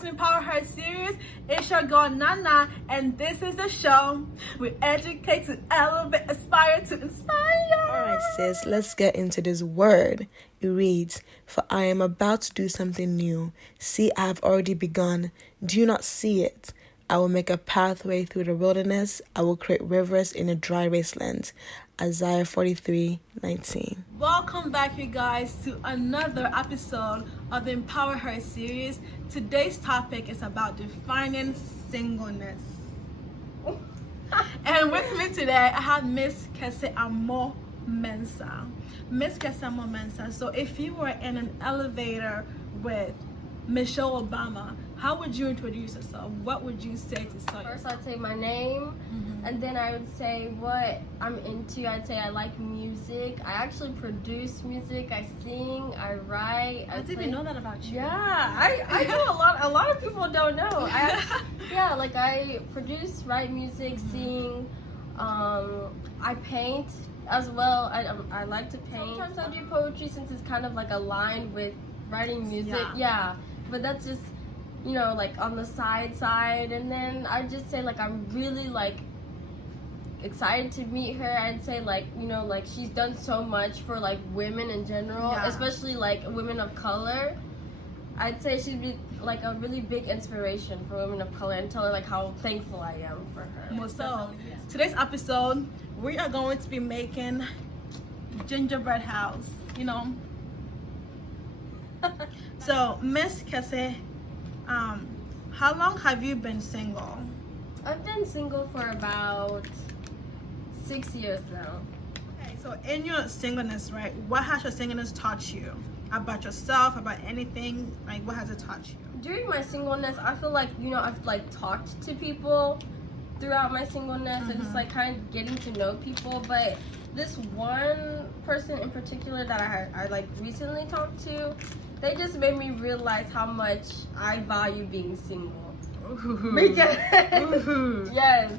to Empower Her series. It's your girl Nana, and this is the show. We educate to elevate, aspire to inspire. Alright sis, let's get into this word. It reads, "For I am about to do something new. See, I have already begun. Do you not see it? I will make a pathway through the wilderness. I will create rivers in a dry wasteland." Isaiah 43:19. Welcome back, you guys, to another episode of the Empower Her series. Today's topic is about defining singleness. And with me today, I have Miss KESSE AMO-MENSAH. Miss KESSE AMO-MENSAH. So if you were in an elevator with Michelle Obama, how would you introduce yourself? What would you say to start? First, I'd say my name, and then I would say what I'm into. I'd say I like music. I actually produce music. I sing. I write. I didn't even know that about you. Yeah, I know a lot. A lot of people don't know. I produce, write music, sing. I paint as well. I like to paint. Sometimes I do poetry since it's kind of like aligned with writing music. Yeah, but that's just, you know, like on the side. And then I just say, like, I'm really like excited to meet her. I'd say, like, you know, like she's done so much for like women in general, especially like women of color. I'd say she'd be like a really big inspiration for women of color, and tell her like how thankful I am for her. Well, so today's episode, we are going to be making gingerbread house, you know. So Miss KESSE, how long have you been single? I've been single for about 6 years now. Okay, so in your singleness, right, what has your singleness taught you about yourself, about anything? Like, what has it taught you? During my singleness, I feel like, you know, I've like talked to people throughout my singleness and just like kind of getting to know people. But this one person in particular that I like recently talked to, they just made me realize how much I value being single. Ooh. Because Ooh. yes,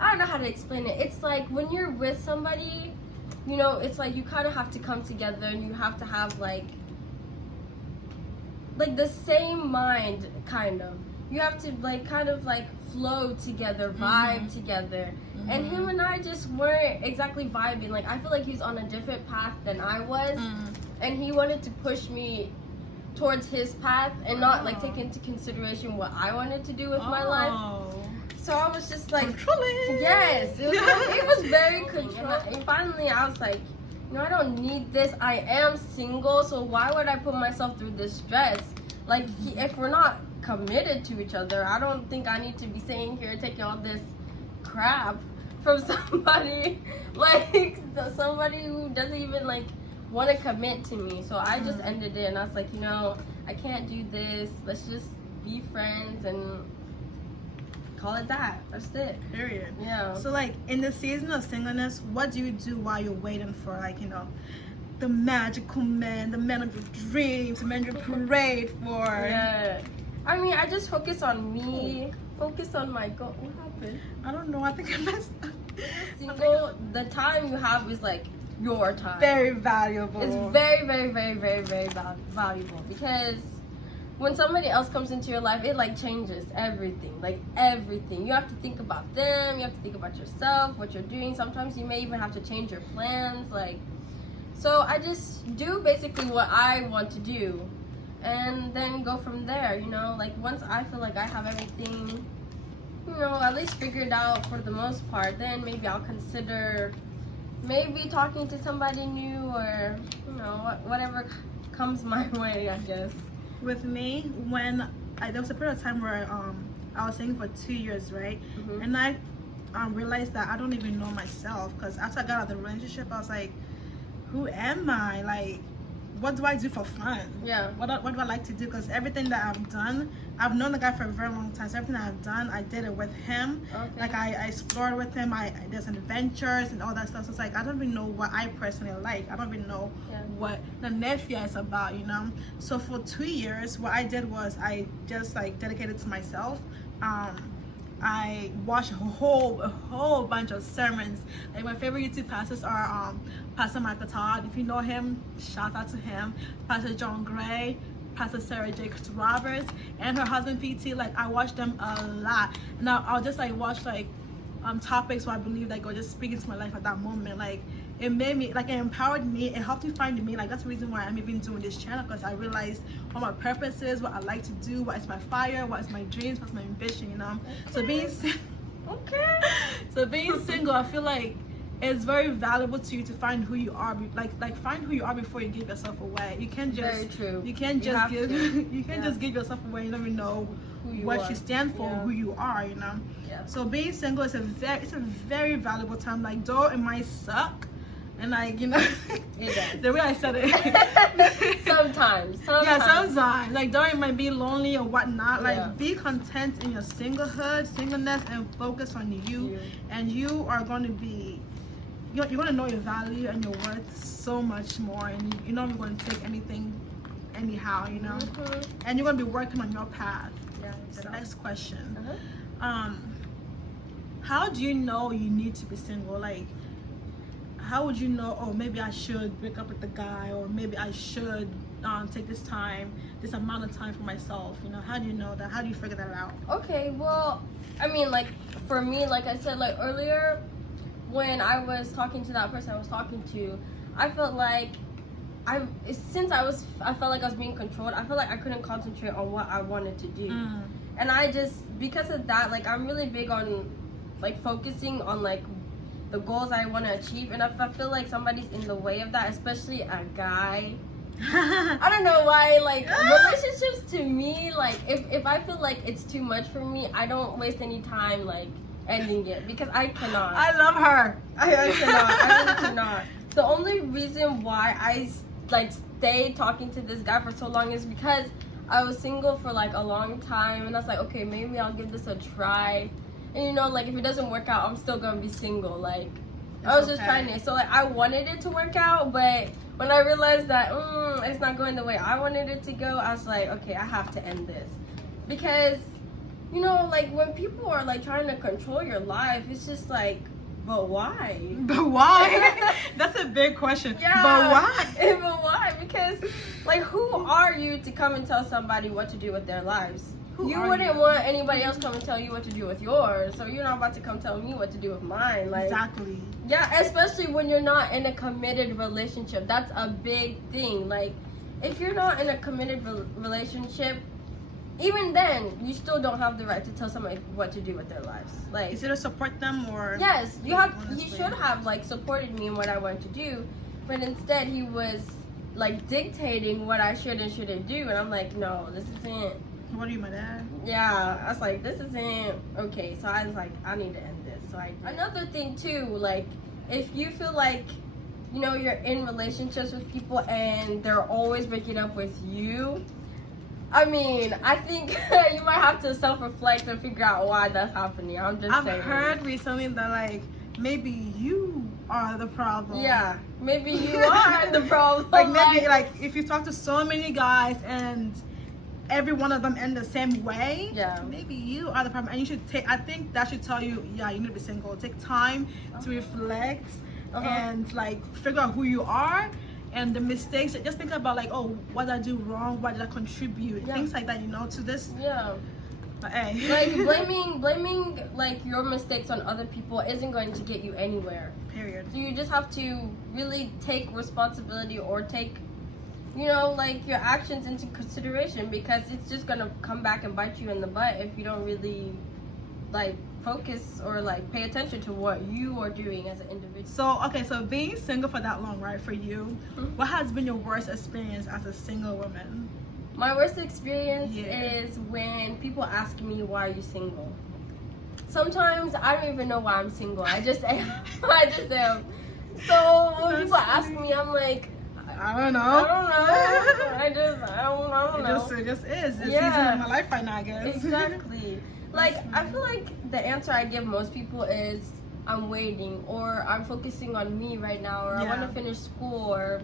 I don't know how to explain it. It's like when you're with somebody, you know, it's like you kind of have to come together, and you have to have like the same mind, kind of. You have to like kind of like flow together, vibe together. And him and I just weren't exactly vibing. Like, I feel like he's on a different path than I was. And he wanted to push me towards his path and not like take into consideration what I wanted to do with my life. So I was just like, controlling. yes, it was very controlling. And finally I was like, you know, I don't need this. I am single, so why would I put myself through this stress? Like, if we're not committed to each other, I don't think I need to be sitting here taking all this crap from somebody, like somebody who doesn't even like want to commit to me. So I just ended it, and I was like, you know, I can't do this. Let's just be friends and call it that. That's it. Period. Yeah. So, like, in the season of singleness, what do you do while you're waiting for, like, you know, the magical man, the man of your dreams, the man you prayed for? Yeah. I mean, I just focus on me, focus on my goal. What happened? I don't know. I think I messed up. Single, the time you have is like your time. Very valuable. It's very, very, very, very, very valuable, because when somebody else comes into your life, it like changes everything. Like everything. You have to think about them. You have to think about yourself, what you're doing. Sometimes you may even have to change your plans. Like, so I just do basically what I want to do, and then go from there. You know, like once I feel like I have everything, you know, at least figured out for the most part, then maybe I'll consider maybe talking to somebody new, or, you know, whatever comes my way, I guess. With me, when there was a period of time where I was single for 2 years, right? And I realized that I don't even know myself, because after I got out of the relationship, I was like, who am I? Like, what do I do for fun? Yeah. What do I like to do? Because everything that I've done, I've known the guy for a very long time. So everything that I've done, I did it with him. Okay. Like, I explored with him. I did some adventures and all that stuff. So it's like, I don't even know what I personally like. I don't even know what the nephew is about, you know? So for 2 years, what I did was I just like dedicated to myself. I watched a whole bunch of sermons. Like, my favorite YouTube pastors are Pastor Michael Todd. If you know him, shout out to him. Pastor John Gray, Pastor Sarah Jakes Roberts and her husband PT. Like I watch them a lot, and I'll just like watch like topics where I believe like God just speaking to my life at that moment. Like it made me, like it empowered me, it helped me find me. Like that's the reason why I'm even doing this channel, because I realized what my purpose is, what I like to do, what is my fire, what is my dreams, what's my ambition, you know. So being single, I feel like it's very valuable to you to find who you are, like find who you are before you give yourself away. You can't just Very true. you can't You just have give to. you can't just give yourself away. You don't even know what you stand for, who you are, you know. Yeah. So being single is a very valuable time. Like though it might suck, and like, you know, It does. the way I said it. Sometimes. Yeah, sometimes. Like though it might be lonely or whatnot, like Yeah. be content in your singleness, and focus on you. And you are going to be, you're going to know your value and your worth so much more, and you're not going to take anything anyhow, you know. And you're going to be working on your path. Yeah. So next question. How do you know you need to be single? Like, how would you know, oh, maybe I should break up with the guy, or maybe I should take this amount of time for myself, you know? How do you know that? How do you figure that out? Okay, well, I mean, like, for me, like I said, like, earlier, when I was talking to that person I was talking to, I felt like I felt like I was being controlled. I felt like I couldn't concentrate on what I wanted to do. And I just, because of that, like, I'm really big on, like, focusing on, like, the goals I want to achieve. And if I feel like somebody's in the way of that, especially a guy, I don't know why, like, relationships to me, like, if I feel like it's too much for me, I don't waste any time, like, ending it, because I cannot. I love her. I cannot. I really cannot. The only reason why I, like, stayed talking to this guy for so long is because I was single for, like, a long time, and I was like, okay, maybe I'll give this a try. And, you know, like, if it doesn't work out, I'm still gonna be single. Like, I was just trying it. So, like, I wanted it to work out, but when I realized that it's not going the way I wanted it to go, I was like, okay, I have to end this. Because, you know, like, when people are, like, trying to control your life, it's just like, but why? But why? That's a big question. Yeah. But why? But why? Because, like, who are you to come and tell somebody what to do with their lives? You wouldn't want anybody else come and tell you what to do with yours, so you're not about to come tell me what to do with mine. Like, exactly. Yeah, especially when you're not in a committed relationship. That's a big thing. Like, if you're not in a committed relationship, even then, you still don't have the right to tell somebody what to do with their lives. Like, is it to support them, or? Yes, he should have, like, supported me in what I wanted to do, but instead he was, like, dictating what I should and shouldn't do, and I'm like, no, this isn't. What are you, my dad? Yeah, I was like, this isn't okay. So I was like, I need to end this. So another thing too, like, if you feel like, you know, you're in relationships with people and they're always breaking up with you, I mean, I think you might have to self-reflect and figure out why that's happening. I'm just saying. I've heard recently that, like, maybe you are the problem. Yeah, maybe you are the problem. Like, maybe, like, if you talk to so many guys and every one of them end the same way, maybe you are the problem, and you should take, I think that should tell you, yeah, you need to be single. Take time to reflect and, like, figure out who you are and the mistakes. Just think about, like, oh, what did I do wrong, what did I contribute, things like that, you know, to this. But, hey. Like, blaming like your mistakes on other people isn't going to get you anywhere, period. So you just have to really take responsibility, or take, you know, like, your actions into consideration, because it's just gonna come back and bite you in the butt if you don't really, like, focus or, like, pay attention to what you are doing as an individual. So, okay, so being single for that long, right, for you, what has been your worst experience as a single woman? My worst experience is when people ask me, why are you single? Sometimes I don't even know why I'm single. I just am. I just am. So when people ask me, I'm like, I don't know. I don't know. It just is. It's season of my life right now, I guess. Exactly. Like, I feel like the answer I give most people is, I'm waiting, or I'm focusing on me right now, or I want to finish school, or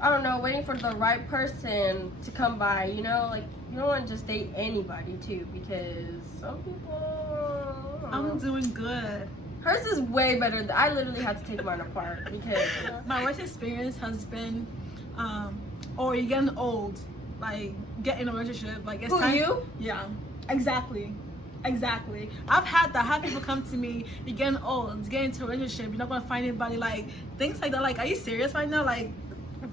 I don't know, waiting for the right person to come by, you know? Like, you don't want to just date anybody, too, because some people... I'm doing good. Hers is way better. I literally had to take mine apart because... My worst experience has been, oh, you're getting old. like get in a relationship. Like it's Who, time. you? Yeah, exactly. I've had that. Have people come to me, you're getting old, get into a relationship, you're not gonna find anybody, like things like that. Like, are you serious right now? Like,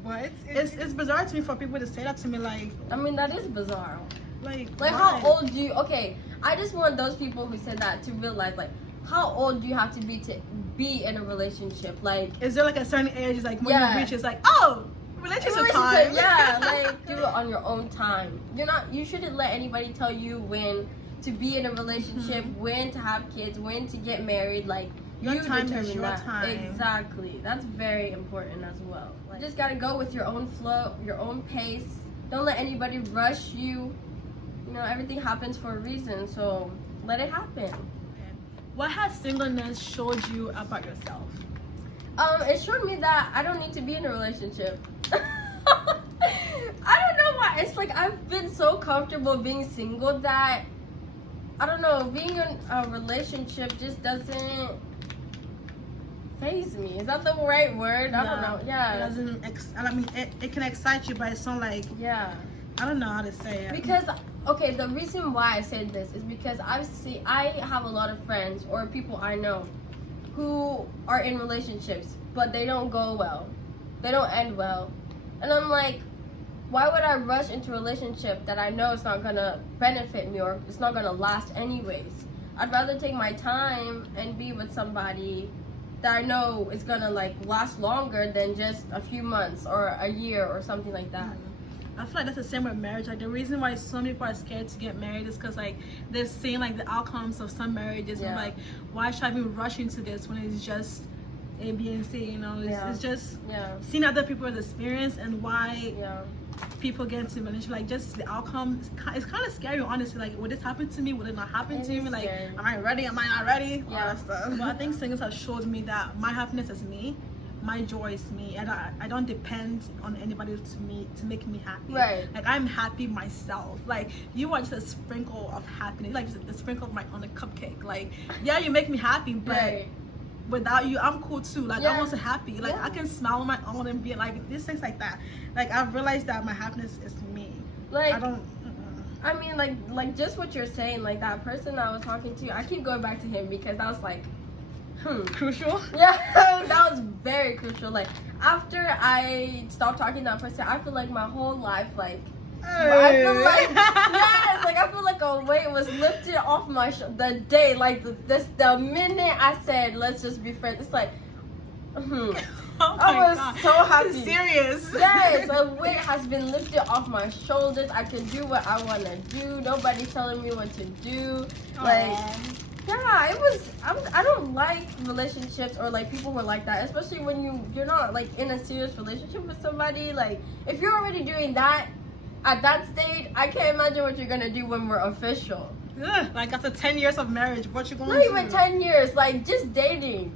what? It's bizarre to me for people to say that to me. Like, I mean, that is bizarre. Like how old do you? Okay, I just want those people who said that to realize, like, how old do you have to be in a relationship? Like, is there like a certain age? Like when you reach, it's like, oh, relationship time. time. Yeah, like do it on your own time. You shouldn't let anybody tell you when to be in a relationship, when to have kids, when to get married. Like, your you time determine is your that. time. Exactly. That's very important as well. Like, you just gotta go with your own flow, your own pace. Don't let anybody rush you. You know, everything happens for a reason, so let it happen. What has singleness showed you about yourself? It showed me that I don't need to be in a relationship. I don't know why. It's like I've been so comfortable being single that I don't know, being in a relationship just doesn't faze me. Is that the right word? I don't know. Yeah. It doesn't. I mean, it can excite you, but it's not like. Yeah. I don't know how to say it. Because okay, the reason why I said this is because I have a lot of friends or people I know who are in relationships, but they don't go well. They don't end well. And I'm like, why would I rush into a relationship that I know it's not gonna benefit me or it's not gonna last anyways? I'd rather take my time and be with somebody that I know is gonna like last longer than just a few months or a year or something like that. I feel like that's the same with marriage. Like the reason why so many people are scared to get married is because like they're seeing like the outcomes of some marriages and like, why should I be rushing into this when it's just A, B, and C? You know, it's just seeing other people's experience and why people get into relationship. Like just the outcome. It's kind of scary, honestly. Like, would this happen to me? Would it not happen to me? Like, am I ready? Am I not ready? All that stuff. But I think singles have showed me that my happiness is me. My joy is me, and I don't depend on anybody to make me happy. Right. Like I'm happy myself. Like you are just a sprinkle of happiness, like just a sprinkle of on a cupcake. Like yeah, you make me happy, but without you, I'm cool too. Like I'm also happy. Like I can smile on my own and be like these things like that. Like I've realized that my happiness is me. Like I don't. I mean, like just what you're saying. Like that person I was talking to, I keep going back to him because I was like. Crucial. Yeah, that was very crucial. Like after I stopped talking to that person, I feel like my whole life, like I feel like yes, like I feel like a weight was lifted off my the day, like the minute I said let's just be friends. It's like, oh I was so happy. This is serious. Yes, a weight has been lifted off my shoulders. I can do what I want to do. Nobody's telling me what to do. Like. Yeah, it was. I don't like relationships or like people who are like that, especially when you're not like in a serious relationship with somebody. Like if you're already doing that at that stage, I can't imagine what you're gonna do when we're official. Ugh, like after 10 years of marriage, what you going to do? Not even 10 years, like just dating.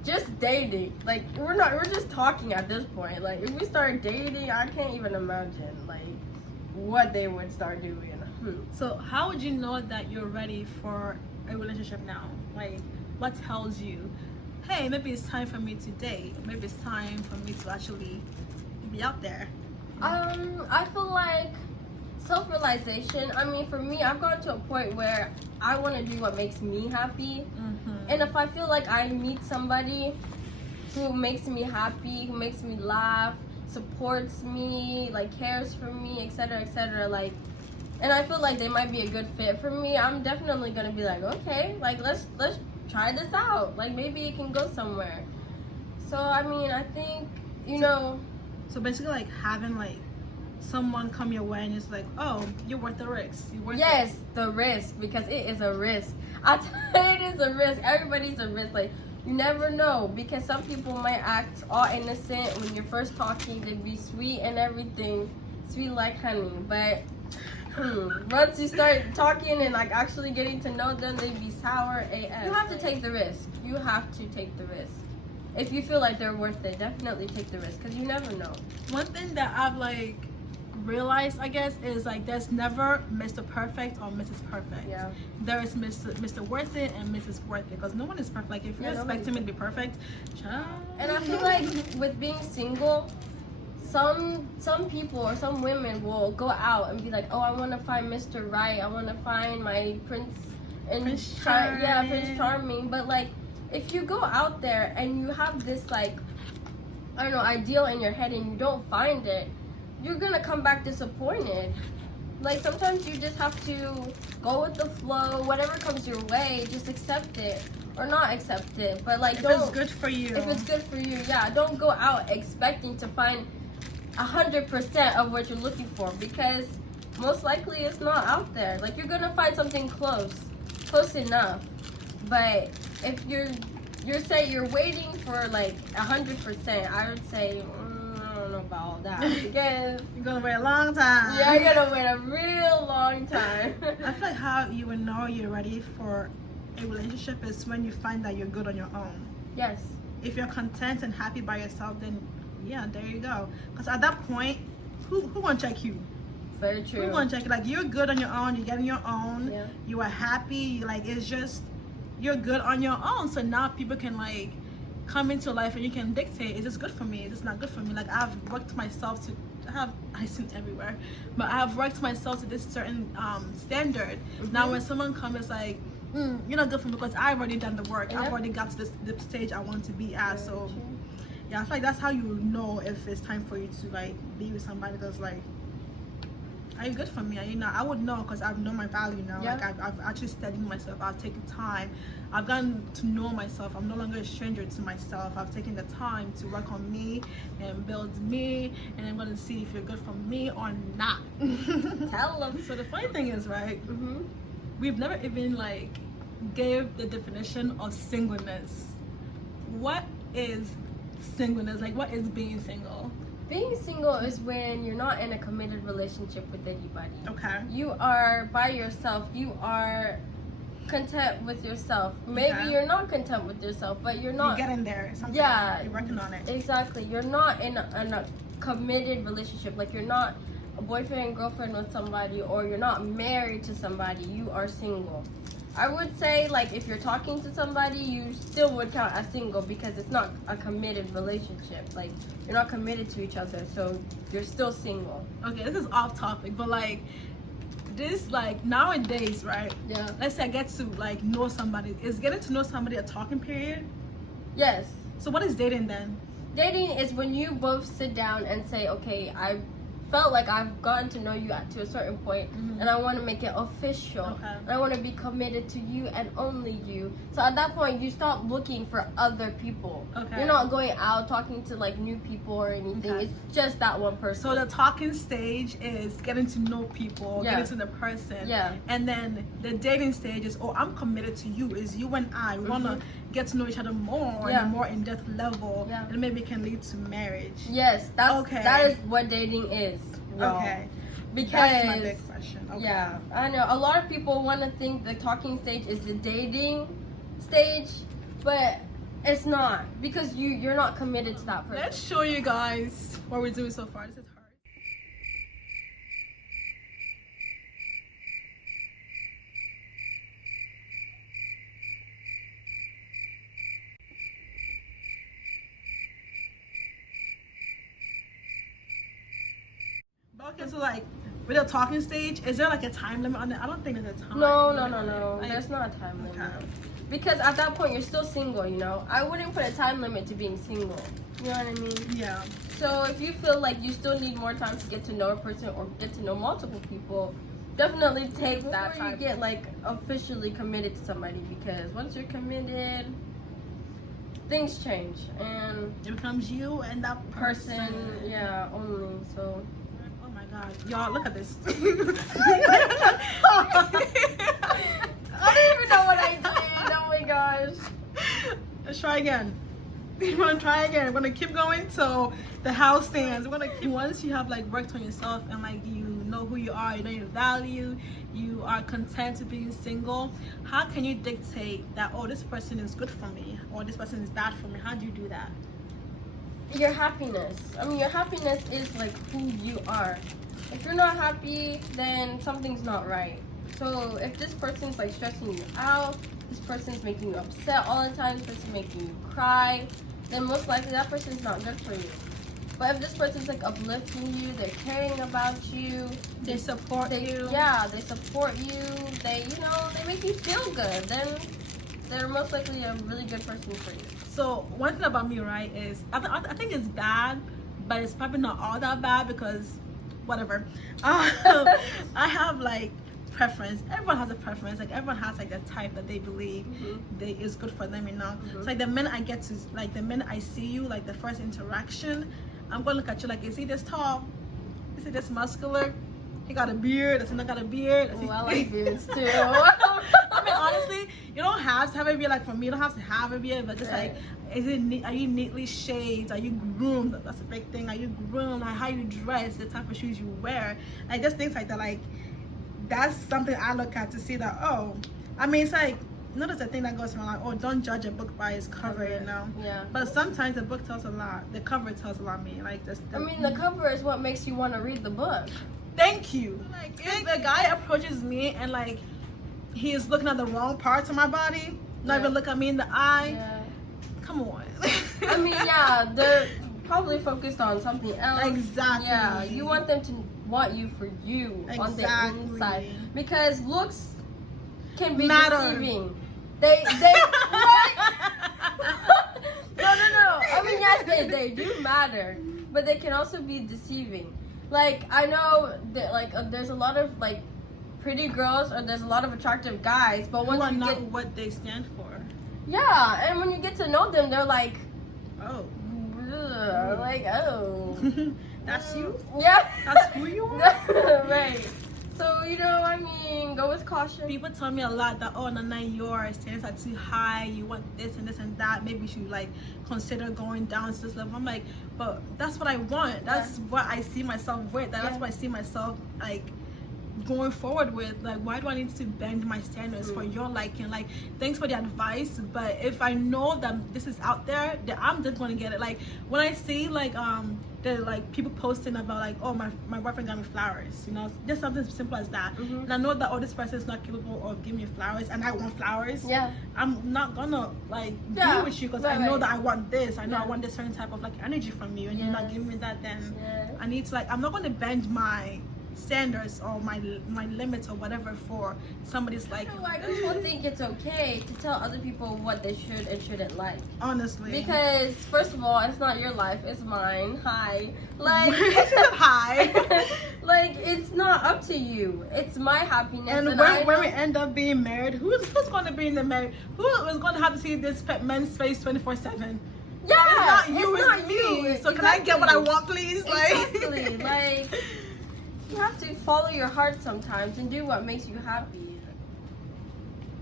Like we're just talking at this point. Like if we start dating, I can't even imagine like what they would start doing. So how would you know that you're ready for a relationship now? Like what tells you, hey, maybe it's time for me to date, maybe it's time for me to actually be out there? I feel like self-realization. I mean, for me, I've gotten to a point where I want to do what makes me happy. And if I feel like I meet somebody who makes me happy, who makes me laugh, supports me, like cares for me, etc., like, and I feel like they might be a good fit for me, I'm definitely gonna be like, okay, like let's try this out. Like maybe it can go somewhere. So I mean, I think So basically, like having like someone come your way and it's like, oh, you're worth the risk. Yes, the risk, because it is a risk. I tell you, it is a risk. Everybody's a risk. Like you never know, because some people might act all innocent when you're first talking. They'd be sweet and everything, sweet like honey, but. Once you start talking and like actually getting to know them, they be sour AF. You have to take the risk. You have to take the risk. If you feel like they're worth it, definitely take the risk, because you never know. One thing that I've like realized, I guess, is like there's never Mr. Perfect or Mrs. Perfect. Yeah. There is Mr. Worth It and Mrs. Worth It, because no one is perfect. Like if you're expecting me to be perfect, child. And I feel like with being single, some people or some women will go out and be like, oh, I want to find Mr. Right, I want to find my Prince Charming. But like, if you go out there and you have this like, I don't know, ideal in your head and you don't find it, you're gonna come back disappointed. Like, sometimes you just have to go with the flow. Whatever comes your way, just accept it or not accept it. But like, if it's good for you. If it's good for you, yeah. Don't go out expecting to find 100% of what you're looking for, because most likely it's not out there. Like, you're gonna find something close enough. But if you're waiting for like 100%, I would say I don't know about all that, because you're gonna wait a long time. Yeah, you're gonna wait a real long time. I feel like how you will know you're ready for a relationship is when you find that you're good on your own. Yes. If you're content and happy by yourself, then yeah, there you go. Because at that point, who won't check you? Very true. Who won't check you? Like, you're good on your own. You're getting your own. Yeah. You are happy. Like, it's just, you're good on your own. So now people can like come into life and you can dictate, is this good for me? Is this not good for me? Like, I've worked myself to have icing everywhere, but I've worked myself to this certain standard. Mm-hmm. Now when someone comes, it's like, you're not good for me, because I've already done the work. Yeah. I've already got to the stage I want to be at. Very So true. yeah, I feel like that's how you know if it's time for you to like be with somebody that's like, are you good for me? Are you not? I would know, because I've known my value now. Yeah. Like, I've actually studied myself. I've taken time. I've gotten to know myself. I'm no longer a stranger to myself. I've taken the time to work on me and build me, and I'm gonna see if you're good for me or not. Tell them. So the funny thing is, right? Mm-hmm. We've never even like gave the definition of singleness. What is singleness? Like, what is being single? Being single is when you're not in a committed relationship with anybody. Okay. You are by yourself. You are content with yourself. Maybe Okay. you're not content with yourself, but you're not. You're getting there. Something. Yeah. You're working on it. Exactly. You're not in a committed relationship. Like, you're not a boyfriend and girlfriend with somebody, or you're not married to somebody. You are single. I would say, like, if you're talking to somebody, you still would count as single, because it's not a committed relationship. Like, you're not committed to each other, so you're still single. Okay, this is off topic, but like, this, like, nowadays, right? Yeah. Let's say I get to like know somebody. Is getting to know somebody a talking period? Yes. So what is dating then? Dating is when you both sit down and say, okay, I felt like I've gotten to know you to a certain point, and I want to make it official. Okay. And I want to be committed to you and only you. So at that point, you stop looking for other people. Okay. You're not going out talking to like new people or anything. Okay. It's just that one person. So the talking stage is getting to know people, Yeah. getting to the person. Yeah. And then the dating stage is, oh, I'm committed to you. Is you and I. We want to get to know each other more Yeah. on a more in-depth level. Yeah. And maybe it can lead to marriage. Yes, that is what dating is. Y'all. Okay. Because That's my big question. Okay. yeah, I know a lot of people want to think the talking stage is the dating stage, but it's not, because you're not committed to that person. Let's show you guys what we're doing so far. This is her. Okay, so like with the talking stage, is there like a time limit on it? I don't think there's a time. No. limit on it. Like, There's not a time limit. Okay. Because at that point you're still single, you know. I wouldn't put a time limit to being single. You know what I mean? Yeah. So if you feel like you still need more time to get to know a person or get to know multiple people, definitely take that time. You get like officially committed to somebody, because once you're committed, things change, and It becomes you and that person. yeah, only. So Oh my god. Y'all, look at this. I don't even know what I did. Oh my gosh. Let's try again. We're gonna try again. We're gonna keep going till the house stands. We're gonna keep, once you have like worked on yourself and like you know who you are, you know your value, you are content with being single, how can you dictate that, oh, this person is good for me or this person is bad for me? How do you do that? Your happiness. I mean, your happiness is like who you are. If you're not happy, then something's not right. So if this person's like stressing you out, this person's making you upset all the time, this person's making you cry, then most likely that person's not good for you. But if this person's like uplifting you, they're caring about you, They support you. Yeah, they support you. They, they make you feel good. Then they're most likely a really good person for you. So one thing about me, right, is I think it's bad, but it's probably not all that bad because whatever. I have like preference. Everyone has a preference. Like everyone has like the type that they believe is good for them. It's like the minute the minute I see you, like the first interaction, I'm gonna look at you like, is he this tall? Is he this muscular? He got a beard. Does he not got a beard? Oh, I like beards too. I mean, honestly, you don't have to have a beard. Like for me, you don't have to have a beard, but just like, are you neatly shaved? Are you groomed? That's a big thing. Are you groomed? Like how you dress, the type of shoes you wear, like just things like that. Like that's something I look at to see that. Oh, I mean, it's like, there's a thing that goes around like, oh, don't judge a book by its cover, Yeah. But sometimes the book tells a lot. The cover tells a lot. The cover is what makes you want to read the book. Thank you. Like if a guy approaches me and like he is looking at the wrong parts of my body, not even look at me in the eye. Yeah. Come on. I mean, yeah, they're probably focused on something else. Exactly. Yeah, you want them to want you for you on the inside, because looks can be deceiving. They what? No. I mean, yes, they do matter, but they can also be deceiving. Like I know that there's a lot of like pretty girls, or there's a lot of attractive guys, but once you not get what they stand for. Yeah, and when you get to know them, they're like, oh, like, oh, that's you? Yeah, That's who you are? Right. So, I mean, go with caution. People tell me a lot that, oh, Nana, your standards are too high, you want this and this and that, maybe you should like consider going down to this level. I'm like, but that's what I want. That's what I see myself with. That's what I see myself like going forward with. Like, why do I need to bend my standards for your liking? Like, thanks for the advice, but if I know that this is out there, then I'm just going to get it. Like when I see like the like people posting about like, oh, my boyfriend got me flowers, just something as simple as that, and I know that, oh, this person is not capable of giving me flowers and I want flowers, I'm not gonna like be with you because I know that I want this. I know I want this certain type of like energy from you, and you're not giving me that. Then I need to like, I'm not going to bend my standards or my limits or whatever for somebody's like. Why people think it's okay to tell other people what they should and shouldn't like? Honestly, because first of all, it's not your life, it's mine. Hi, like hi, like it's not up to you. It's my happiness. And when we end up being married, who's going to be in the marriage? Who is going to have to see this man's face 24/7? Yeah, it's not me. So can I get what I want, please? Exactly. Like. You have to follow your heart sometimes and do what makes you happy.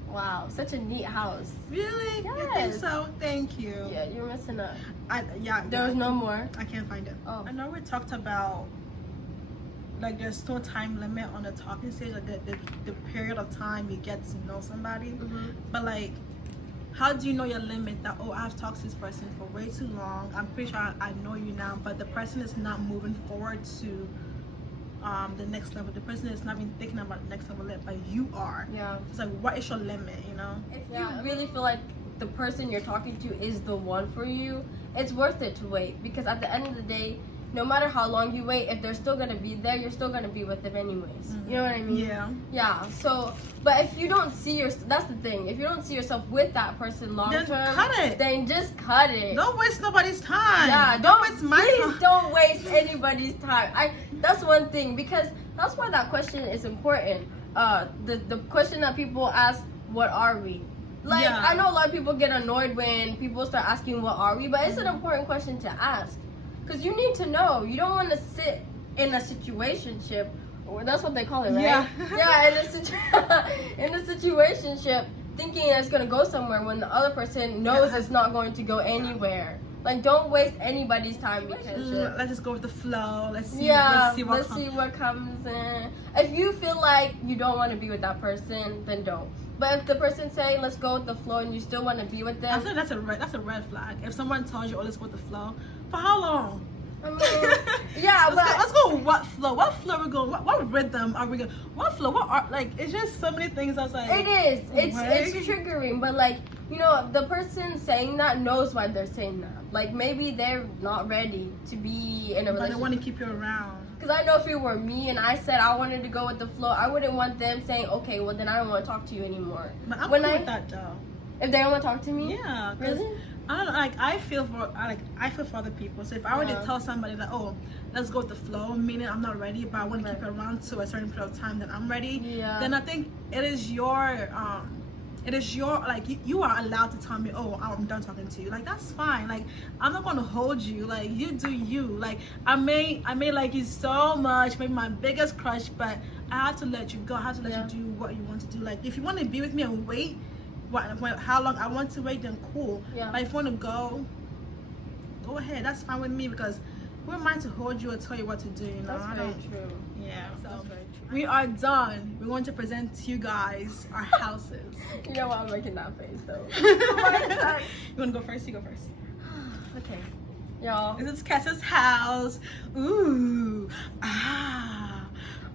Wow, such a neat house. Really? Yes. You think so? Thank you. Yeah, you're missing out. There was no more. I can't find it. Oh. I know we talked about like there's no time limit on the talking stage, like the period of time you get to know somebody. But like, how do you know your limit? That, oh, I've talked to this person for way too long. I'm pretty sure I know you now, but the person is not moving forward to the next level. The person is not even thinking about the next level yet, but you are. Yeah. It's like, what is your limit, If you really feel like the person you're talking to is the one for you, it's worth it to wait, because at the end of the day, no matter how long you wait, if they're still gonna be there, you're still gonna be with them anyways. You know what I mean? Yeah. So, but if you don't see that's the thing. If you don't see yourself with that person long term, then just cut it. Don't waste nobody's time. Yeah, don't waste my time. Please don't waste anybody's time. That's one thing, because that's why that question is important. The question that people ask, what are we? Like, I know a lot of people get annoyed when people start asking what are we, but it's an important question to ask. Because you need to know. You don't want to sit in a situationship, or that's what they call it, right? In a situationship, thinking it's going to go somewhere when the other person knows it's not going to go anywhere. Like, don't waste anybody's time, because let's just go with the flow. Let's see what comes in. If you feel like you don't want to be with that person, then don't. But if the person say, let's go with the flow, and you still want to be with them, I think that's a red flag. If someone tells you, oh, let's go with the flow, for how long? I mean, yeah, let's go with what flow? What flow are we going? What rhythm are we going? What flow? What art? Like, it's just so many things. I was like, it is. It's triggering, but like, you know, the person saying that knows why they're saying that. Like, maybe they're not ready to be in a But relationship. they want to keep you around. Because I know if it were me and I said I wanted to go with the flow, I wouldn't want them saying, okay, well then I don't want to talk to you anymore. But I'm When cool I- with that though. If they don't want to talk to me? Yeah, because Really? I don't know, like I feel for other people. So if I were to tell somebody that, oh, let's go with the flow, meaning I'm not ready, but I want to keep it around to a certain period of time, then I'm ready. Yeah. Then I think it is your like you are allowed to tell me, oh, I'm done talking to you. Like that's fine. Like I'm not gonna hold you. Like you do you. Like I may like you so much, maybe my biggest crush, but I have to let you go. I have to let you do what you want to do. Like if you want to be with me and wait. How long I want to wait, then cool. Yeah. But if you want to go ahead. That's fine with me because who am I to hold you or tell you what to do, you know? That's very true. Yeah. So That's very true. we are done. We're going to present to you guys our houses. You know why I'm making that face though. You want to go first? You go first. Okay. Y'all. This is Kesse's house. Ooh. Ah.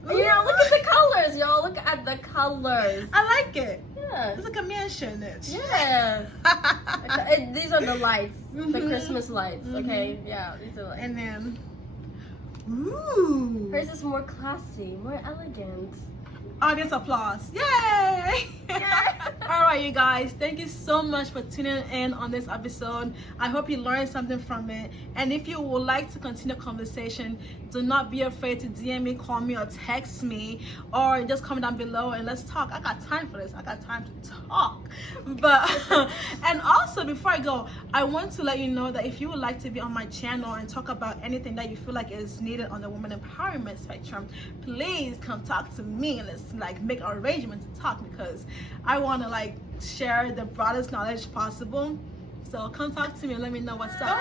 You know, look at the colors, y'all. Look at the colors. I like it. Yeah. It's like a mansion. Yeah. These are the lights. The Christmas lights. Okay. Yeah. These are lights. And then, ooh. Hers is more classy, more elegant. Audience applause. Yay! All right, you guys. Thank you so much for tuning in on this episode. I hope you learned something from it. And if you would like to continue the conversation, do not be afraid to DM me, call me, or text me, or just comment down below and let's talk. I got time for this. I got time to talk. But and also before I go, I want to let you know that if you would like to be on my channel and talk about anything that you feel like is needed on the woman empowerment spectrum, please come talk to me and let's like make arrangements to talk because I want to like share the broadest knowledge possible. So come talk to me and let me know what's up.